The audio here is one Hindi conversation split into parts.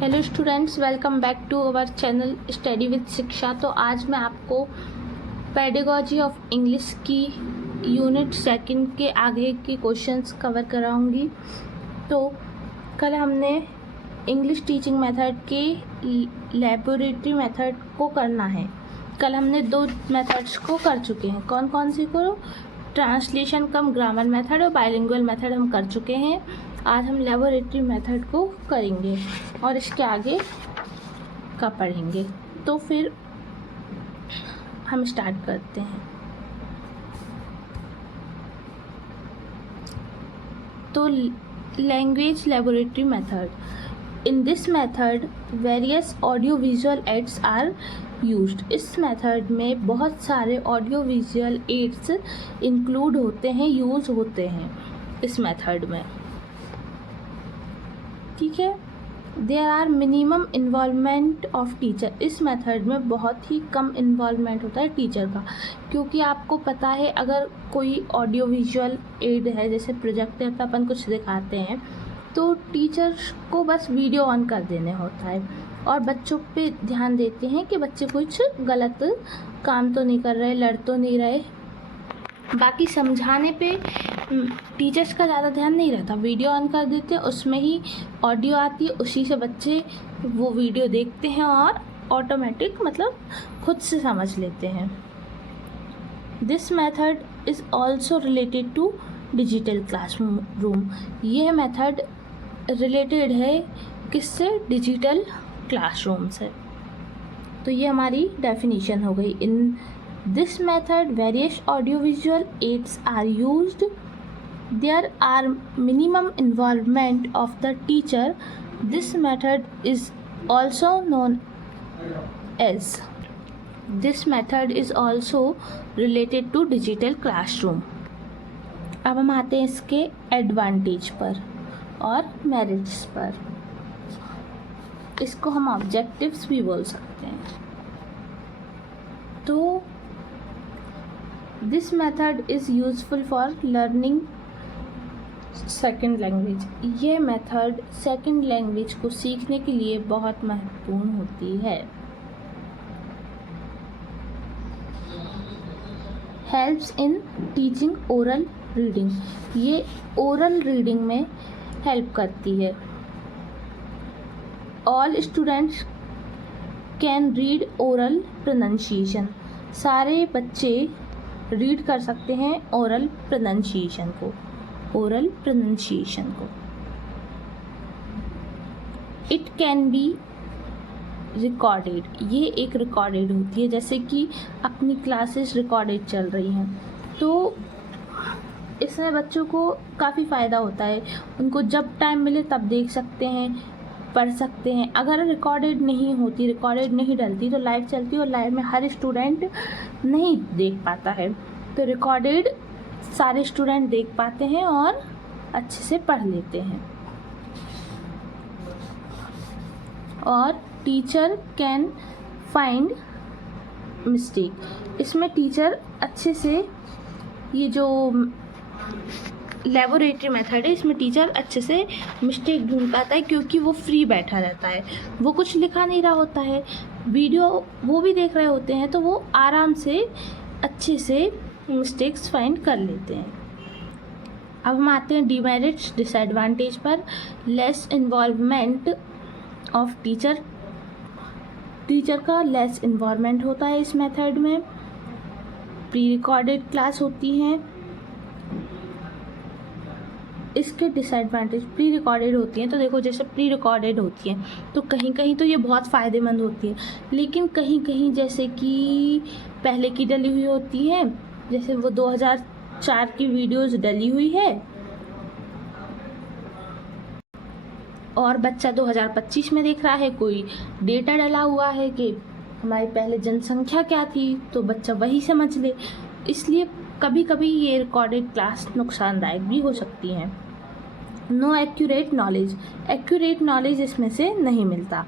Hello students, welcome back to our channel study with Shiksha. तो आज मैं आपको पेडागॉजी ऑफ इंग्लिश की यूनिट सेकंड के आगे के क्वेश्चंस कवर कराऊंगी। तो कल हमने इंग्लिश टीचिंग मेथड के लैबोरेटरी मेथड को करना है। कल हमने दो मेथड्स को कर चुके हैं। कौन कौन सी को? ट्रांसलेशन कम ग्रामर मेथड और बाइलिंगुअल मेथड हम कर चुके हैं। आज हम लैबोरेटरी मेथड को करेंगे और इसके आगे का पढ़ेंगे। तो फिर हम स्टार्ट करते हैं। तो language laboratory method, in this method various audio visual aids are used. इस मेथड में बहुत सारे ऑडियो विजुअल एड्स इंक्लूड होते हैं, यूज़ होते हैं इस मेथड में। ठीक है। There are minimum involvement of teacher. इस मेथड में बहुत ही कम इन्वॉल्वमेंट होता है टीचर का, क्योंकि आपको पता है अगर कोई ऑडियो विजुअल एड है, जैसे प्रोजेक्टर पर अपन कुछ दिखाते हैं, तो टीचर को बस वीडियो ऑन कर देने होता है और बच्चों पे ध्यान देते हैं कि बच्चे कुछ गलत काम तो नहीं कर रहे, लड़ तो नहीं रहे। बाकी समझाने पे टीचर्स का ज़्यादा ध्यान नहीं रहता। वीडियो ऑन कर देते हैं, उसमें ही ऑडियो आती है, उसी से बच्चे वो वीडियो देखते हैं और ऑटोमेटिक मतलब खुद से समझ लेते हैं। This method is also related to digital classroom. यह मेथड रिलेटेड है किससे? डिजिटल क्लासरूम से। तो ये हमारी डेफिनेशन हो गई। इन this method various audiovisual aids are used. There are minimum involvement of the teacher. This method is also known as related to digital classroom. अब हम आते हैं इसके एडवांटेज पर और मेरिट्स पर। इसको हम ऑब्जेक्टिव्स भी बोल सकते हैं। तो this method is useful for learning second language. ये मेथड सेकेंड लैंग्वेज को सीखने के लिए बहुत महत्वपूर्ण होती है। Helps in teaching oral reading. ये ओरल रीडिंग में हेल्प करती है। All students can read oral pronunciation. सारे बच्चे रीड कर सकते हैं ओरल प्रोनाउंसिएशन को। It can be recorded. ये एक रिकॉर्डेड होती है, जैसे कि अपनी क्लासेस रिकॉर्डेड चल रही हैं, तो इसमें बच्चों को काफ़ी फ़ायदा होता है। उनको जब टाइम मिले तब देख सकते हैं, पढ़ सकते हैं। अगर रिकॉर्डेड नहीं होती, रिकॉर्डेड नहीं डलती, तो लाइव चलती है और लाइव में हर स्टूडेंट नहीं देख पाता है। तो रिकॉर्डेड सारे स्टूडेंट देख पाते हैं और अच्छे से पढ़ लेते हैं। और टीचर कैन फाइंड मिस्टेक। इसमें टीचर अच्छे से, ये जो लैबोरेटरी मेथड है, इसमें टीचर अच्छे से मिस्टेक ढूंढ पाता है, क्योंकि वो फ्री बैठा रहता है, वो कुछ लिखा नहीं रहा होता है, वीडियो वो भी देख रहे होते हैं, तो वो आराम से अच्छे से मिस्टेक्स फाइंड कर लेते हैं। अब हम आते हैं डिमेरिट्स, डिसएडवांटेज पर। लेस इन्वॉल्वमेंट ऑफ टीचर का लेस इन्वॉल्वमेंट होता है इस मेथड में। प्री रिकॉर्डेड क्लास होती हैं। इसके डिसएडवांटेज, प्री रिकॉर्डेड होती हैं, तो देखो जैसे प्री रिकॉर्डेड होती हैं तो कहीं कहीं तो ये बहुत फ़ायदेमंद होती है, लेकिन कहीं कहीं जैसे कि पहले की डली हुई होती हैं, जैसे वो 2004 की वीडियोस डली हुई है और बच्चा 2025 में देख रहा है, कोई डेटा डला हुआ है कि हमारी पहले जनसंख्या क्या थी, तो बच्चा वही समझ ले। इसलिए कभी कभी ये रिकॉर्डेड क्लास नुकसानदायक भी हो सकती हैं। No accurate knowledge. Accurate knowledge इसमें से नहीं मिलता।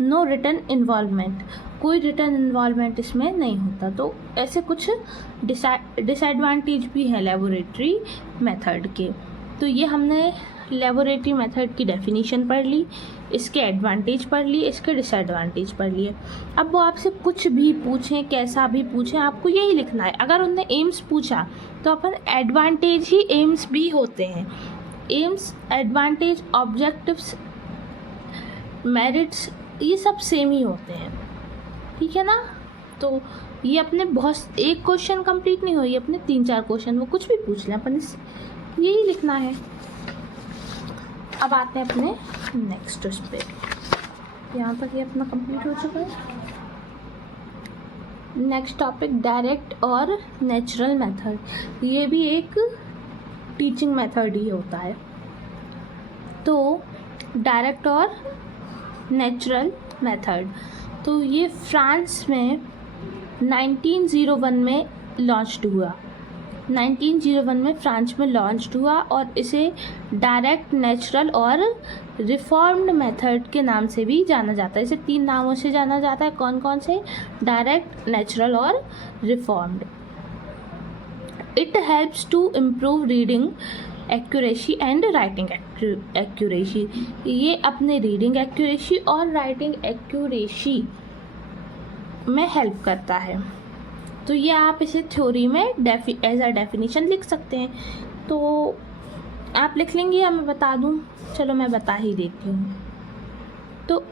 No written involvement. कोई रिटन इन्वॉल्वमेंट इसमें नहीं होता। तो ऐसे कुछ डिसएडवांटेज भी हैं लैबोरेटरी मेथड के। तो ये हमने लेबोरेटरी मेथड की डेफिनेशन पढ़ ली, इसके एडवांटेज पढ़ लिए, इसके डिसएडवांटेज पढ़ लिए। अब वो आपसे कुछ भी पूछें, कैसा भी पूछें, आपको यही लिखना है। अगर उनने एम्स पूछा तो अपन एडवांटेज ही एम्स भी होते हैं। एम्स, एडवांटेज, ऑब्जेक्टिव्स, मेरिट्स, ये सब सेम ही होते हैं, ठीक है ना। तो ये अपने बहुत एक क्वेश्चन कंप्लीट नहीं हुई, अपने 3-4 क्वेश्चन, वो कुछ भी पूछ लें, अपन यही लिखना है। अब आते हैं अपने नेक्स्ट उस पे। यहाँ तक ये अपना कंप्लीट हो चुका है। नेक्स्ट टॉपिक, डायरेक्ट और नेचुरल मेथड। ये भी एक टीचिंग मेथड ही होता है। तो डायरेक्ट और नेचुरल मेथड, तो ये फ्रांस में 1901 में लॉन्च्ड हुआ। 1901 में फ्रांस में लॉन्च्ड हुआ और इसे डायरेक्ट, नेचुरल और रिफॉर्म्ड मेथड के नाम से भी जाना जाता है। इसे 3 नामों से जाना जाता है। कौन कौन से? डायरेक्ट, नेचुरल और reformed. It helps to improve reading accuracy and writing accuracy. ये अपने रीडिंग एक्यूरेसी और राइटिंग एक्यूरेसी में हेल्प करता है। तो ये आप इसे थ्योरी में एज अ डेफिनेशन लिख सकते हैं। तो आप लिख लेंगे या मैं बता दूं? चलो मैं बता ही देती हूँ। तो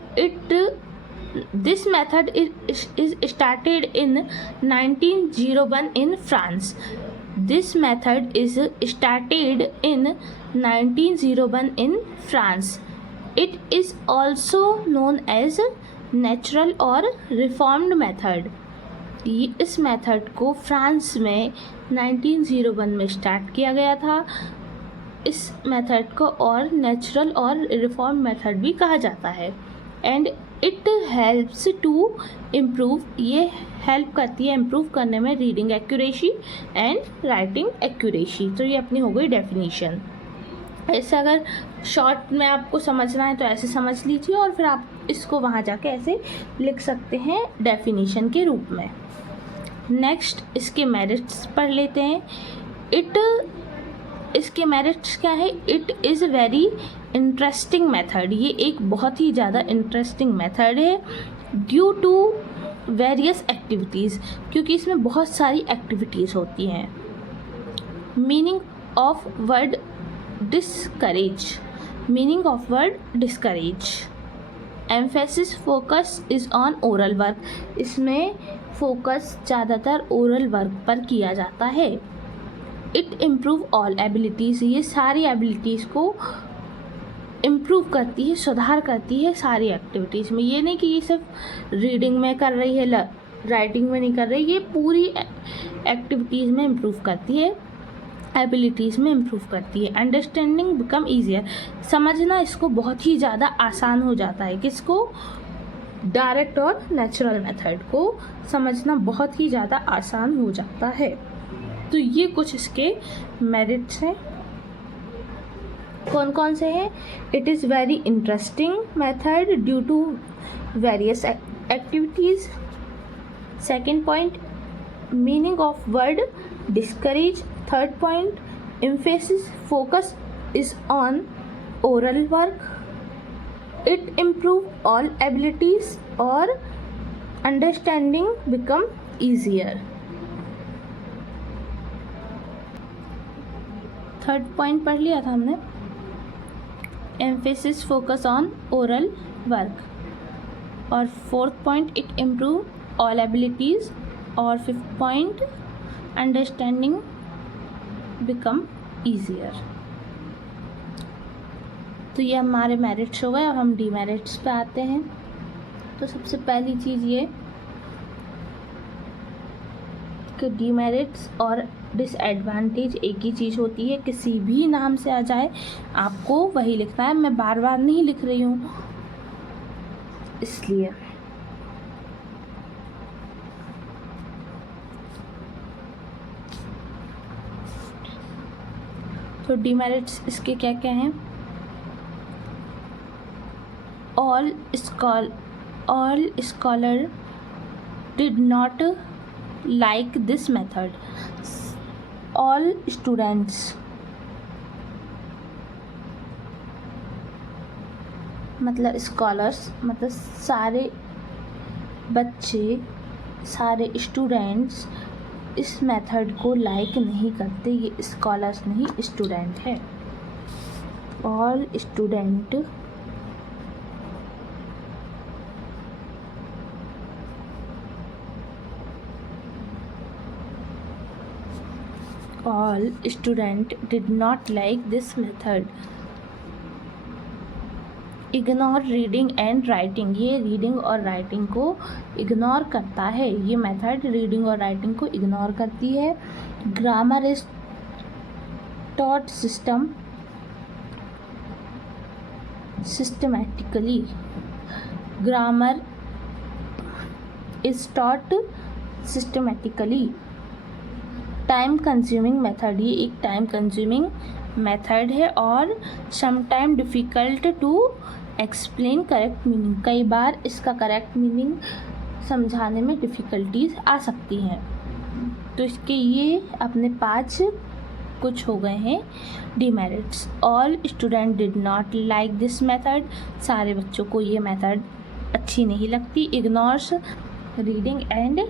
this method is started in 1901 in France. This method is started in 1901 in France. It is also known as natural और रिफॉर्म्ड मेथड। इस मेथड को फ्रांस में 1901 में स्टार्ट किया गया था। इस मेथड को और नेचुरल और रिफॉर्म मेथड भी कहा जाता है। And it helps to improve, ये हेल्प करती है इम्प्रूव करने में reading accuracy and writing accuracy. तो ये अपनी हो गई डेफिनेशन। ऐसे अगर शॉर्ट में आपको समझना है तो ऐसे समझ लीजिए और फिर आप इसको वहाँ जाके ऐसे लिख सकते हैं डेफिनेशन के रूप में। नेक्स्ट इसके मेरिट्स पढ़ लेते हैं। इसके मेरिट्स क्या है? It is very interesting method. ये एक बहुत ही ज़्यादा इंटरेस्टिंग मेथड है ड्यू टू वेरियस एक्टिविटीज़, क्योंकि इसमें बहुत सारी एक्टिविटीज़ होती हैं। Meaning of word discourage, meaning of word discourage. Emphasis focus is on oral work, इसमें फोकस ज़्यादातर ओरल वर्क पर किया जाता है। इट इम्प्रूव ऑल एबिलिटीज़, ये सारी एबिलिटीज़ को इम्प्रूव करती है, सुधार करती है सारी एक्टिविटीज़ में। ये नहीं कि ये सिर्फ रीडिंग में कर रही है, राइटिंग में नहीं कर रही, ये पूरी एक्टिविटीज़ में इम्प्रूव करती है, एबिलिटीज़ में इम्प्रूव करती है। अंडरस्टैंडिंग बिकम ईजियर, समझना इसको बहुत ही ज़्यादा आसान हो जाता है। किसको? डायरेक्ट और नेचुरल मेथड को समझना बहुत ही ज़्यादा आसान हो जाता है। तो ये कुछ इसके मेरिट्स हैं। कौन कौन से हैं? It is very interesting method due to various activities. Second point, meaning of word discourage. Third point, emphasis focus is on oral work. It improve all abilities or understanding become easier. Third point पढ़ लिया था हमने, emphasis focus on oral work। और fourth point, it improve all abilities। और fifth point, understanding become easier। तो ये हमारे मेरिट्स हो गए। अब हम डीमेरिट्स पे आते हैं। तो सबसे पहली चीज़ ये कि डीमेरिट्स और डिसएडवांटेज एक ही चीज़ होती है, किसी भी नाम से आ जाए आपको वही लिखना है। मैं बार बार नहीं लिख रही हूँ इसलिए। तो डीमेरिट्स इसके क्या क्या हैं? All scholar did not like this method. All students मतलब स्कॉलर्स, मतलब सारे बच्चे, सारे स्टूडेंट्स इस मेथड को लाइक नहीं करते। ये स्कॉलर्स नहीं, स्टूडेंट है। All student did not like this method. Ignore reading and writing, ये रीडिंग और राइटिंग को इग्नोर करता है। ये मेथड रीडिंग और राइटिंग को इग्नोर करती है। Grammar is taught systematically, grammar is taught systematically. Time consuming method, ये एक टाइम कंज्यूमिंग मेथड है और sometime difficult to explain correct meaning, कई बार इसका करेक्ट मीनिंग समझाने में डिफ़िकल्टीज आ सकती हैं। तो इसके ये अपने 5 कुछ हो गए हैं demerits. All student did not like this method, सारे बच्चों को ये मेथड अच्छी नहीं लगती। इग्नोर्स रीडिंग एंड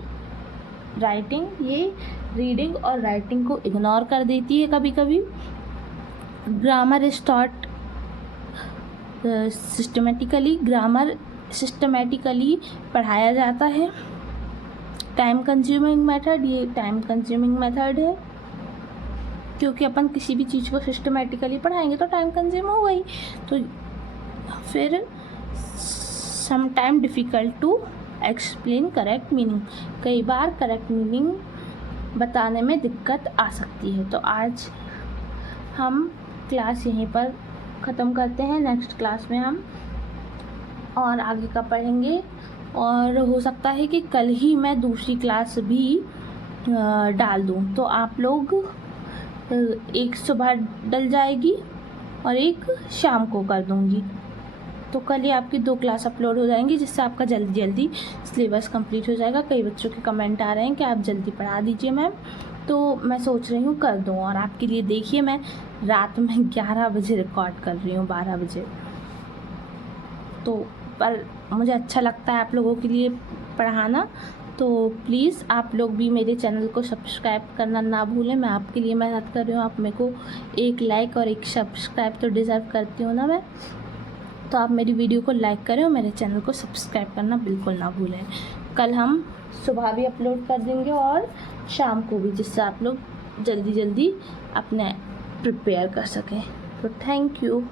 राइटिंग, ये रीडिंग और राइटिंग को इग्नोर कर देती है कभी कभी। Grammar is taught systematically, grammar systematically पढ़ाया जाता है। टाइम कंज्यूमिंग मेथड, ये टाइम कंज्यूमिंग मेथड है क्योंकि अपन किसी भी चीज़ को सिस्टमेटिकली पढ़ाएंगे तो टाइम कंज्यूम हो गई। तो फिर sometime difficult to explain correct meaning, कई बार करेक्ट मीनिंग बताने में दिक्कत आ सकती है। तो आज हम क्लास यहीं पर ख़त्म करते हैं। नेक्स्ट क्लास में हम और आगे का पढ़ेंगे और हो सकता है कि कल ही मैं दूसरी क्लास भी डाल दूँ। तो आप लोग एक सुबह डल जाएगी और एक शाम को कर दूँगी। तो कल ही आपकी 2 क्लास अपलोड हो जाएंगी जिससे आपका जल्दी जल्दी सिलेबस कंप्लीट हो जाएगा। कई बच्चों के कमेंट आ रहे हैं कि आप जल्दी पढ़ा दीजिए मैम, तो मैं सोच रही हूँ कर दूँ। और आपके लिए देखिए मैं रात में 11 बजे रिकॉर्ड कर रही हूँ, 12 बजे। तो पर मुझे अच्छा लगता है आप लोगों के लिए पढ़ाना। तो प्लीज़ आप लोग भी मेरे चैनल को सब्सक्राइब करना ना भूलें। मैं आपके लिए मेहनत कर रही हूँ, आप मेरे को एक लाइक और एक सब्सक्राइब तो डिज़र्व करती हूँ ना मैं। तो आप मेरी वीडियो को लाइक करें और मेरे चैनल को सब्सक्राइब करना बिल्कुल ना भूलें। कल हम सुबह भी अपलोड कर देंगे और शाम को भी, जिससे आप लोग जल्दी जल्दी अपने प्रिपेयर कर सकें। तो थैंक यू।